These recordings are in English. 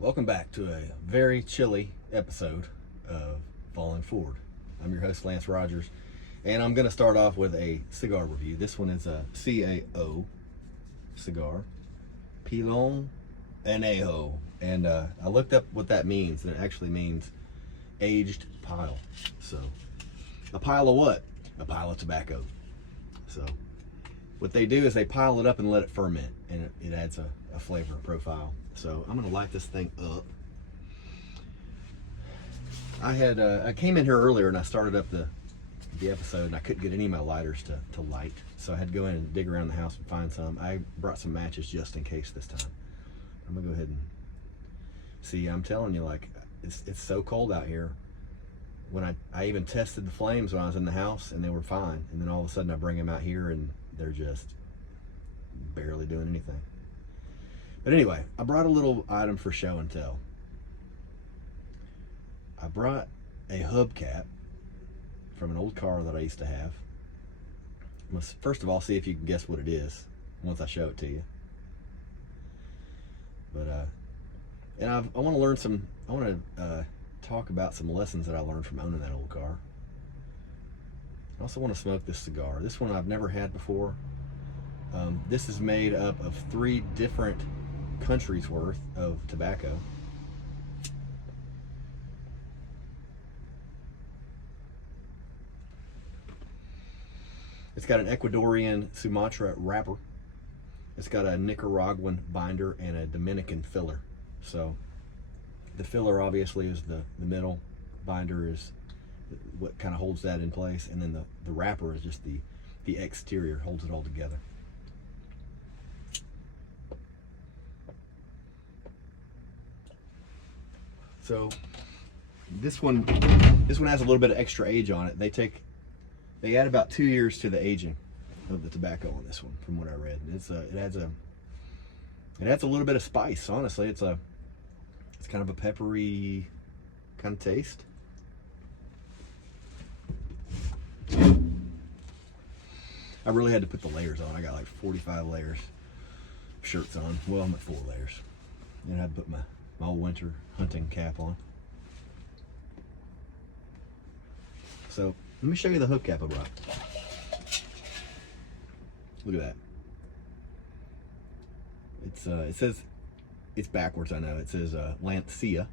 Welcome back to a very chilly episode of Falling Forward. I'm your host, Lance Rogers, and I'm going to start off with a cigar review. This one is a CAO cigar, Pilon Anejo. And I looked up what that means, and it actually means aged pile. So, a pile of what? A pile of tobacco. So, what they do is they pile it up and let it ferment, and it adds a flavor profile. So I'm gonna light this thing up. I came in here earlier and I started up the episode, and I couldn't get any of my lighters to light, so I had to go in and dig around the house and find some. I brought some matches just in case this time. I'm gonna go ahead and see. I'm telling you, like, it's so cold out here. When I even tested the flames when I was in the house and they were fine, and then all of a sudden I bring them out here and they're just barely doing anything. But anyway, I brought a little item for show and tell. I brought a hubcap from an old car that I used to have. Let's first of all see if you can guess what it is once I show it to you. But and I want to learn some. I want to talk about some lessons that I learned from owning that old car. I also want to smoke this cigar. This one I've never had before. This is made up of 3 different countries worth of tobacco. It's got an Ecuadorian Sumatra wrapper. It's got a Nicaraguan binder and a Dominican filler. So the filler obviously is the middle, binder is what kind of holds that in place, and then the wrapper is just the exterior, holds it all together. So this one has a little bit of extra age on it. They add about 2 years to the aging of the tobacco on this one, from what I read. It adds a little bit of spice. Honestly, it's kind of a peppery kind of taste. I really had to put the layers on. I got like 45 layers of shirts on. Well, I'm at 4 layers. And I had to put my old winter hunting cap on. So let me show you the hubcap I brought. Look at that. It says, it's backwards, I know. It says Lancia,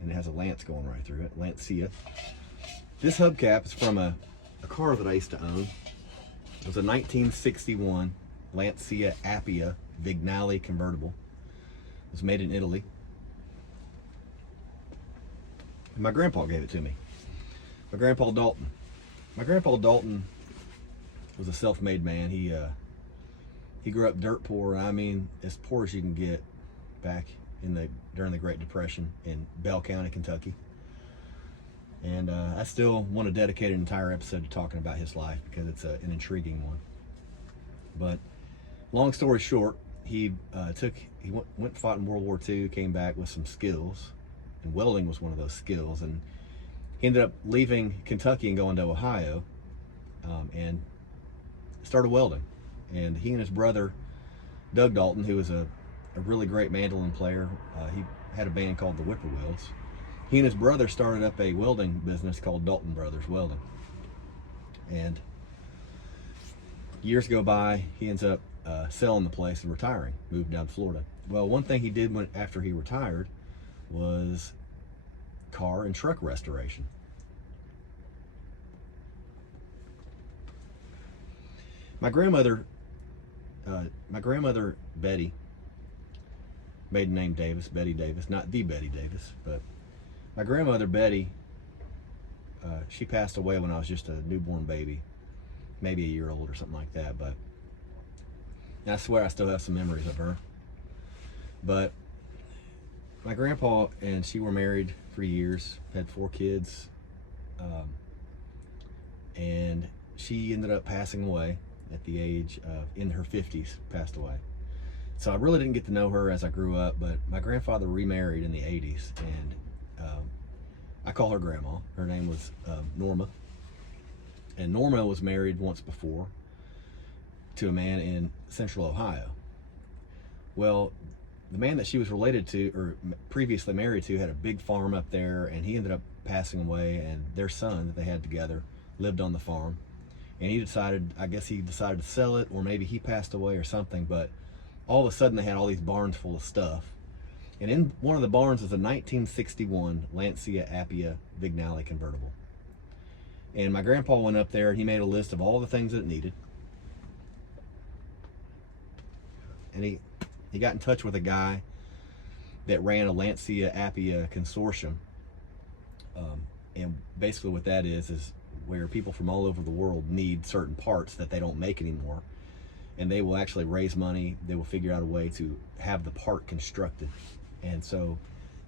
and it has a lance going right through it. Lancia. This hubcap is from a car that I used to own. It was a 1961 Lancia Appia Vignale convertible. It was made in Italy. And my grandpa gave it to me. My grandpa Dalton. My grandpa Dalton was a self-made man. He grew up dirt poor. I mean, as poor as you can get back during the Great Depression in Bell County, Kentucky. And I still want to dedicate an entire episode to talking about his life because it's an intriguing one. But long story short, he went and fought in World War II, came back with some skills, and welding was one of those skills. And he ended up leaving Kentucky and going to Ohio, and started welding. And he and his brother, Doug Dalton, who was a really great mandolin player, he had a band called the Whippoorwills. He and his brother started up a welding business called Dalton Brothers Welding. And years go by, he ends up selling the place and retiring, moved down to Florida. Well, one thing he did after he retired was car and truck restoration. My grandmother Betty, maiden name Davis, Betty Davis, not the Betty Davis, but my grandmother Betty, she passed away when I was just a newborn baby, maybe a year old or something like that. But I swear I still have some memories of her. But my grandpa and she were married for years, had 4 kids, and she ended up passing away at the age of, in her 50s, passed away. So I really didn't get to know her as I grew up, but my grandfather remarried in the 80s, and I call her Grandma. Her name was Norma. And Norma was married once before to a man in central Ohio. Well, the man that she was related to or previously married to had a big farm up there, and he ended up passing away, and their son that they had together lived on the farm. And he decided, I guess he decided to sell it, or maybe he passed away or something, but all of a sudden they had all these barns full of stuff. And in one of the barns was a 1961 Lancia Appia Vignale convertible. And my grandpa went up there and he made a list of all the things that it needed. And he got in touch with a guy that ran a Lancia Appia consortium. And basically what that is where people from all over the world need certain parts that they don't make anymore. And they will actually raise money. They will figure out a way to have the part constructed. And so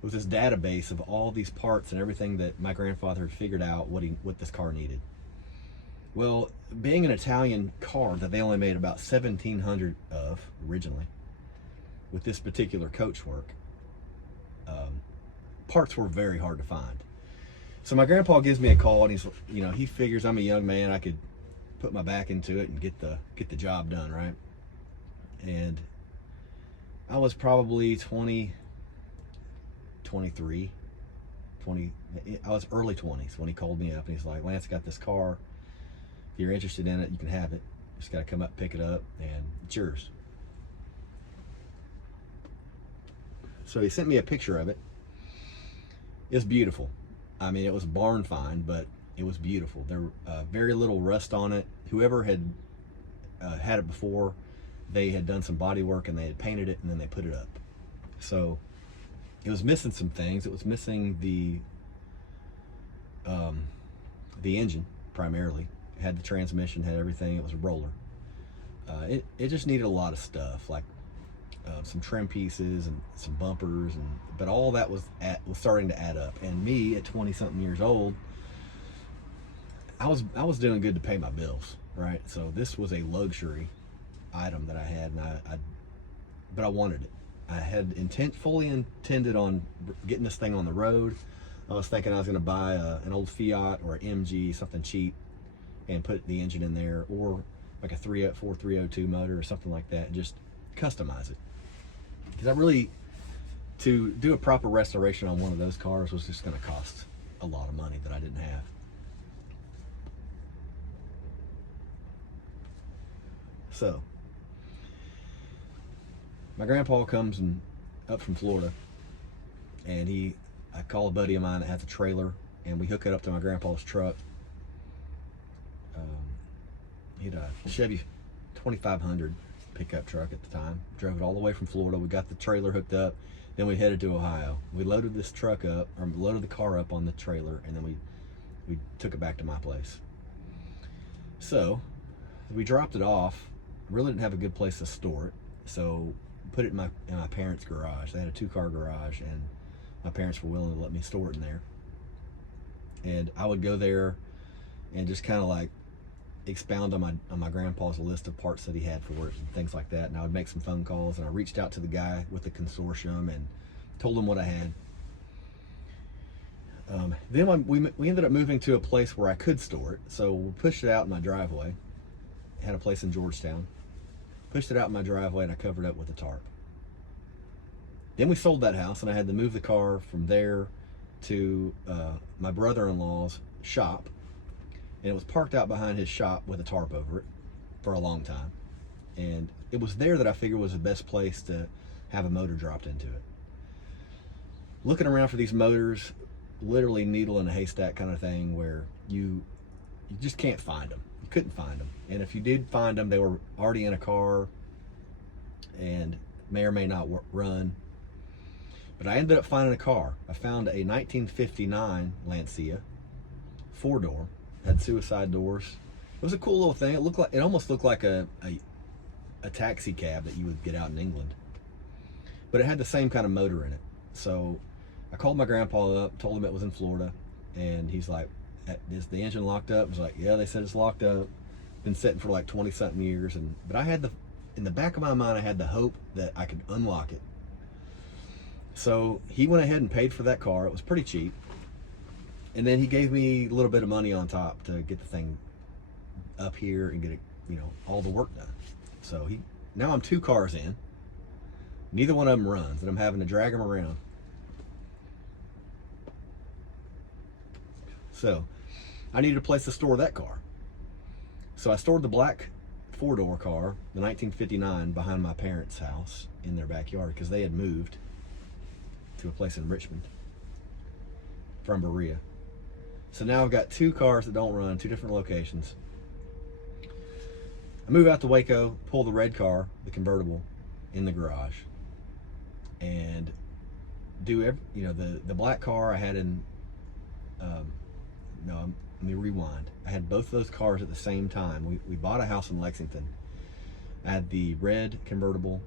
it was this database of all these parts and everything that my grandfather had figured out what this car needed. Well, being an Italian car that they only made about 1,700 of originally, with this particular coachwork, parts were very hard to find. So my grandpa gives me a call, and he figures I'm a young man, I could put my back into it and get the job done, right? And I was probably 20, 23, 20, I was early 20s when he called me up, and he's like, Lance, got this car. If you're interested in it, you can have it. Just got to come up, pick it up, and it's yours. So he sent me a picture of it. It's beautiful. I mean, it was barn fine, but it was beautiful. There were very little rust on it. Whoever had had it before, they had done some body work and they had painted it and then they put it up. So it was missing some things. It was missing the engine primarily. It had the transmission, had everything. It was a roller. It just needed a lot of stuff, like some trim pieces and some bumpers, but all that was starting to add up. And me at 20-something years old, I was doing good to pay my bills, right? So this was a luxury item that I had, and but I wanted it. I had fully intended on getting this thing on the road. I was thinking I was going to buy an old Fiat or an MG, something cheap, and put the engine in there, or like a 4302 motor or something like that, and just customize it. Because to do a proper restoration on one of those cars was just going to cost a lot of money that I didn't have. So my grandpa comes up from Florida, and I call a buddy of mine that has a trailer, and we hook it up to my grandpa's truck. He had a Chevy 2500 pickup truck at the time. Drove it all the way from Florida. We got the trailer hooked up. Then we headed to Ohio. We loaded this truck up, or loaded the car up on the trailer, and then we took it back to my place. So we dropped it off. Really didn't have a good place to store it, so put it in my parents' garage. They had a 2-car garage, and my parents were willing to let me store it in there. And I would go there and just kind of like expound on my grandpa's list of parts that he had for it and things like that. And I would make some phone calls, and I reached out to the guy with the consortium and told him what I had. Then we ended up moving to a place where I could store it, so we pushed it out in my driveway. Had a place in Georgetown. Pushed it out in my driveway, and I covered it up with a tarp. Then we sold that house, and I had to move the car from there to my brother-in-law's shop. And it was parked out behind his shop with a tarp over it for a long time. And it was there that I figured was the best place to have a motor dropped into it. Looking around for these motors, literally needle in a haystack kind of thing, where you just can't find them. You couldn't find them. And if you did find them, they were already in a car and may or may not run. But I ended up finding a car. I found a 1959 Lancia, 4-door. Had suicide doors. It was a cool little thing. It almost looked like a taxi cab that you would get out in England, but it had the same kind of motor in it. So I called my grandpa up, told him it was in Florida, and he's like, "Is the engine locked up?" I was like, "Yeah, they said it's locked up. Been sitting for like 20-something years." But I had in the back of my mind, I had the hope that I could unlock it. So he went ahead and paid for that car. It was pretty cheap. And then he gave me a little bit of money on top to get the thing up here and get it, all the work done. So now I'm 2 cars in. Neither one of them runs, and I'm having to drag them around. So I needed a place to store that car. So I stored the black four-door car, the 1959, behind my parents' house in their backyard because they had moved to a place in Richmond from Berea. So now I've got two cars that don't run, two different locations. I move out to Waco, pull the red car, the convertible, in the garage, and do the black car I had in. No, let me rewind. I had both of those cars at the same time. We bought a house in Lexington. I had the red convertible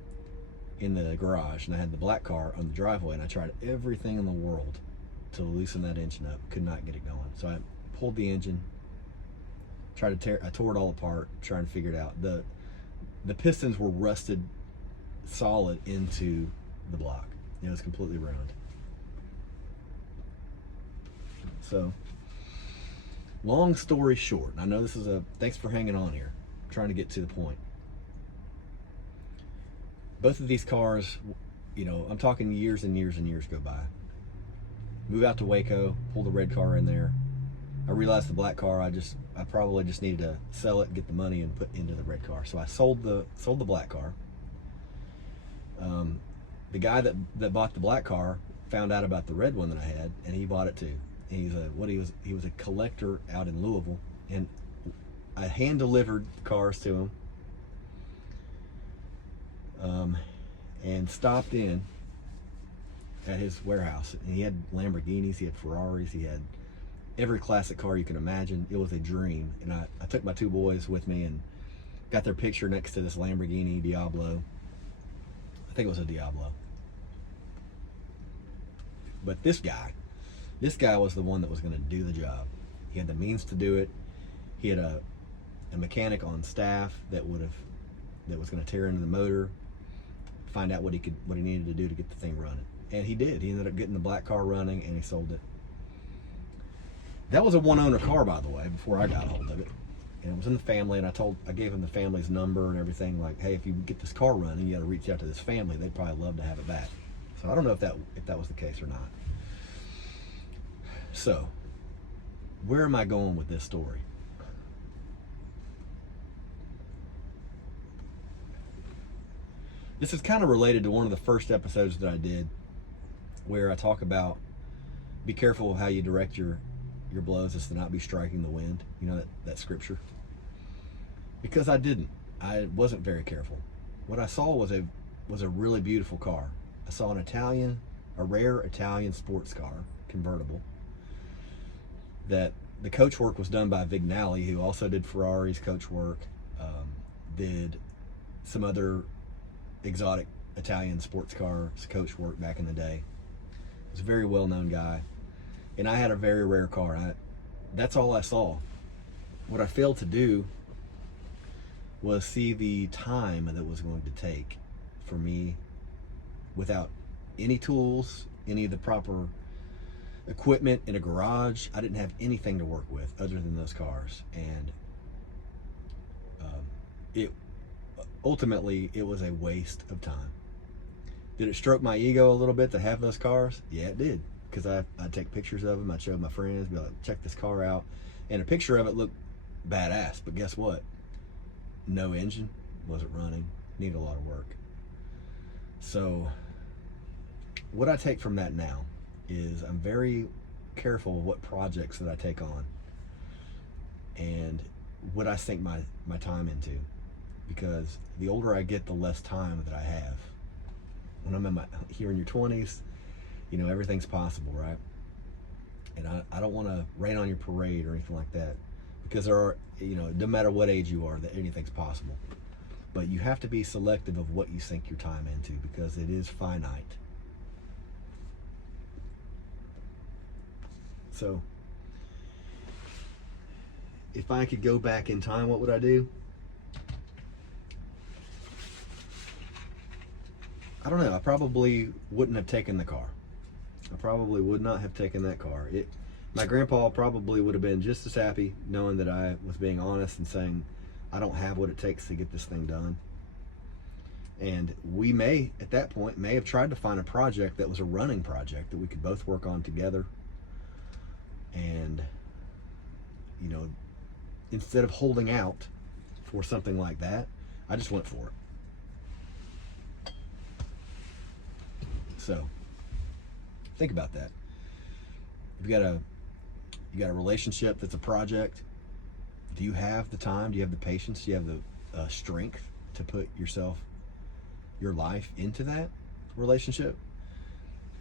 in the garage, and I had the black car on the driveway, and I tried everything in the world to loosen that engine up. Could not get it going. So I pulled the engine, I tore it all apart, trying to figure it out. The pistons were rusted solid into the block. It was completely ruined. So, long story short, I know this is thanks for hanging on here. I'm trying to get to the point. Both of these cars, I'm talking years and years and years go by. Move out to Waco, pull the red car in there. I realized the black car, I probably just needed to sell it and get the money and put into the red car. So I sold the black car. The guy that bought the black car found out about the red one that I had, and he bought it too. And he was a collector out in Louisville, and I hand delivered cars to him, and stopped in at his warehouse. And he had Lamborghinis, he had Ferraris, he had every classic car you can imagine. It was a dream. And I took my two boys with me and got their picture next to this Lamborghini Diablo. I think it was a Diablo. But this guy was the one that was going to do the job. He had the means to do it. He had a mechanic on staff that was going to tear into the motor, find out what he needed to do to get the thing running. And he did. He ended up getting the black car running, and he sold it. That was a one-owner car, by the way, before I got a hold of it. And it was in the family, and I gave him the family's number and everything. Like, hey, if you get this car running, you got to reach out to this family. They'd probably love to have it back. So I don't know if that was the case or not. So, where am I going with this story? This is kind of related to one of the first episodes that I did, where I talk about be careful of how you direct your blows as to not be striking the wind. You know that scripture? Because I wasn't very careful. What I saw was a really beautiful car. I saw a rare Italian sports car, convertible, that the coach work was done by Vignali, who also did Ferrari's coach work, did some other exotic Italian sports cars coach work back in the day. He was a very well-known guy. And I had a very rare car. That's all I saw. What I failed to do was see the time that it was going to take for me, without any tools, any of the proper equipment in a garage. I didn't have anything to work with other than those cars. And ultimately, it was a waste of time. Did it stroke my ego a little bit to have those cars? Yeah, it did. Because I'd take pictures of them, I'd show my friends, be like, check this car out. And a picture of it looked badass, but guess what? No engine, wasn't running, needed a lot of work. So what I take from that now is I'm very careful of what projects that I take on and what I sink my time into. Because the older I get, the less time that I have. When I'm here in your 20s, everything's possible, right? And I don't want to rain on your parade or anything like that, because there are, no matter what age you are, that anything's possible. But you have to be selective of what you sink your time into, because it is finite. So, if I could go back in time, what would I do? I don't know. I probably wouldn't have taken the car. I probably would not have taken that car. My grandpa probably would have been just as happy knowing that I was being honest and saying, I don't have what it takes to get this thing done. And we may, at that point, may have tried to find a project that was a running project that we could both work on together. And, you know, instead of holding out for something like that, I just went for it. So, think about that. You've got a relationship that's a project. Do you have the time? Do you have the patience? Do you have the strength to put your life into that relationship?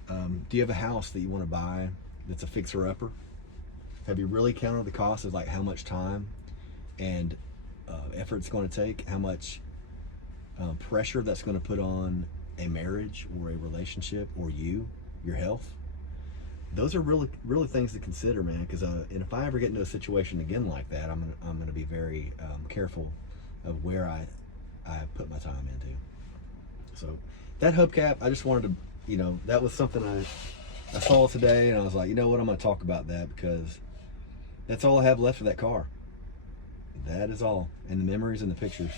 Do you have a house that you want to buy that's a fixer-upper? Have you really counted the cost of like how much time and effort it's going to take, how much pressure that's going to put on a marriage or a relationship or your health? Those are really things to consider, man. Because and if I ever get into a situation again like that, I'm gonna be very careful of where I put my time into. So that hubcap, I just wanted to, that was something I saw today, and I was like, you know what, I'm gonna talk about that because that's all I have left of that car. That is all, and the memories and the pictures.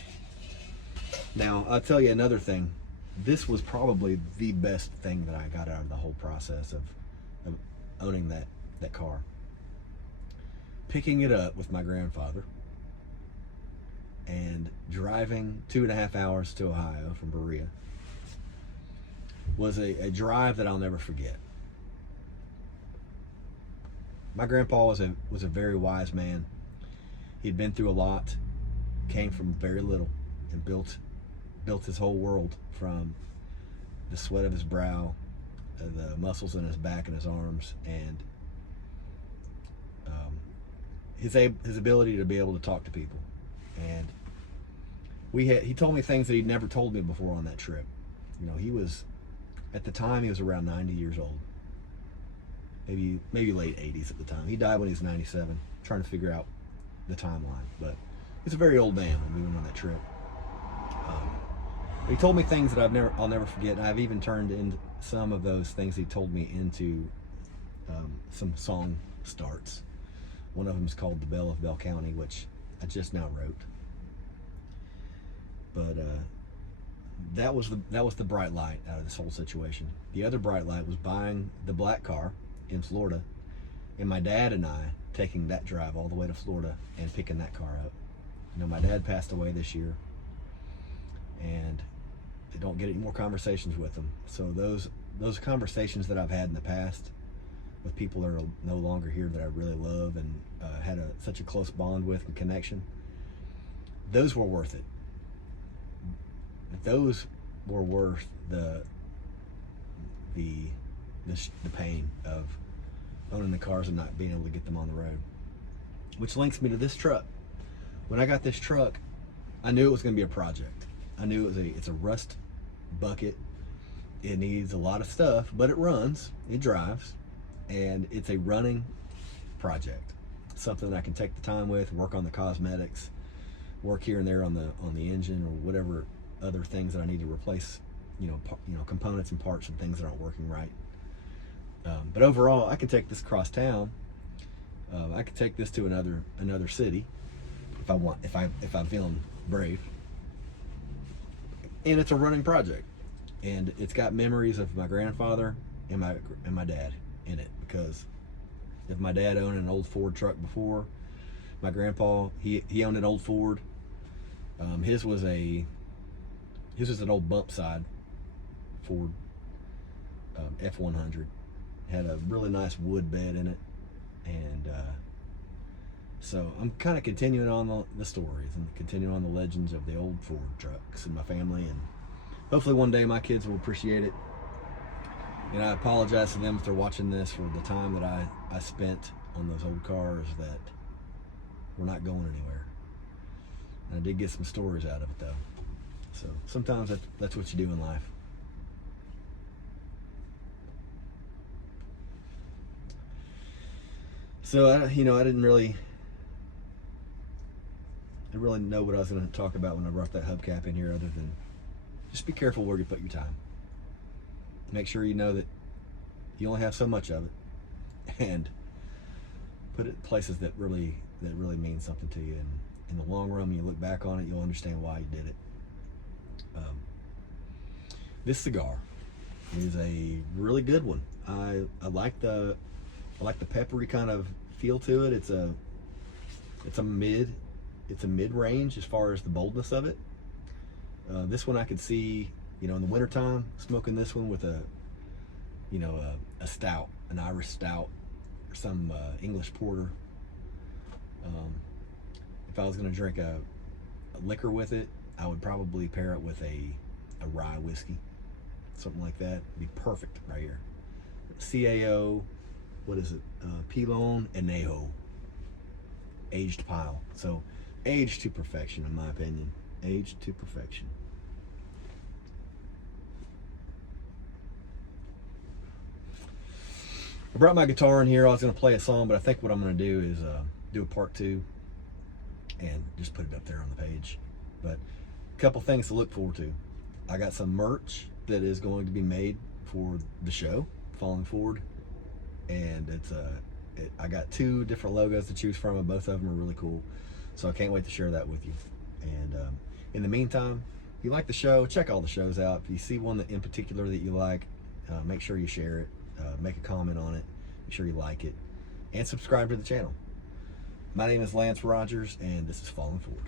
Now, I'll tell you another thing. This was probably the best thing that I got out of the whole process of owning that car. Picking it up with my grandfather and driving 2.5 hours to Ohio from Berea was a drive that I'll never forget. My grandpa was a very wise man. He'd been through a lot, came from very little, and built his whole world from the sweat of his brow, the muscles in his back and his arms, and his ability to be able to talk to people. And he told me things that he'd never told me before on that trip. He was, at the time, he was around 90 years old, maybe late 80s at the time. He died when he was 97. Trying to figure out the timeline, but he's a very old man when we went on that trip. He told me things that I'll never forget, and I've even turned in some of those things he told me into some song starts. One of them is called "The Belle of Bell County," which I just now wrote. But that was the bright light out of this whole situation. The other bright light was buying the black car in Florida, and my dad and I taking that drive all the way to Florida and picking that car up. My dad passed away this year, and I don't get any more conversations with him. So those conversations that I've had in the past with people that are no longer here that I really love and had such a close bond with and connection, those were worth it. Those were worth the pain of owning the cars and not being able to get them on the road. Which links me to this truck. When I got this truck, I knew it was going to be a project. I knew it's a rust bucket. It needs a lot of stuff, but it runs, it drives, and it's a running project. Something that I can take the time with, work on the cosmetics, work here and there on the engine or whatever other things that I need to replace, components and parts and things that aren't working right. But overall, I can take this across town. I could take this to another city if I want, if I'm feeling brave. And it's a running project, and it's got memories of my grandfather and my dad in it, because if my dad owned an old Ford truck before, my grandpa he owned an old Ford. His was an old bump side Ford F100. Had a really nice wood bed in it, and so I'm kind of continuing on the stories and continuing on the legends of the old Ford trucks in my family, and hopefully one day my kids will appreciate it. And I apologize to them if they're watching this for the time that I spent on those old cars that were not going anywhere. And I did get some stories out of it though. So sometimes that's what you do in life. So I didn't really know what I was going to talk about when I brought that hubcap in here, other than just be careful where you put your time. Make sure you know that you only have so much of it, and put it in places that really mean something to you. And in the long run, when you look back on it, you'll understand why you did it. This cigar is a really good one. I like the peppery kind of feel to it. It's a mid range as far as the boldness of it. This one I could see, in the wintertime, smoking this one with a stout, an Irish stout, or some English porter. If I was going to drink a liquor with it, I would probably pair it with a rye whiskey, something like that. It'd be perfect right here. CAO, what is it? Pilon Anejo, aged pile. So aged to perfection, in my opinion. Aged to perfection. I brought my guitar in here. I was going to play a song, but I think what I'm going to do is do a part 2 and just put it up there on the page. But a couple things to look forward to. I got some merch that is going to be made for the show, Falling Forward, and I got 2 different logos to choose from, and both of them are really cool. So I can't wait to share that with you. And in the meantime, if you like the show, check all the shows out. If you see one that in particular that you like, make sure you share it, make a comment on it, make sure you like it, and subscribe to the channel. My name is Lance Rogers, and this is Falling Forward.